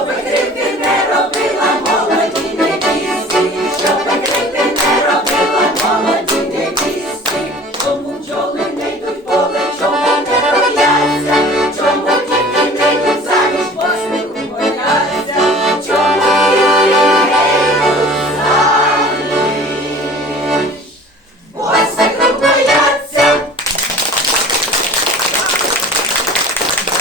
робити, ти не роби.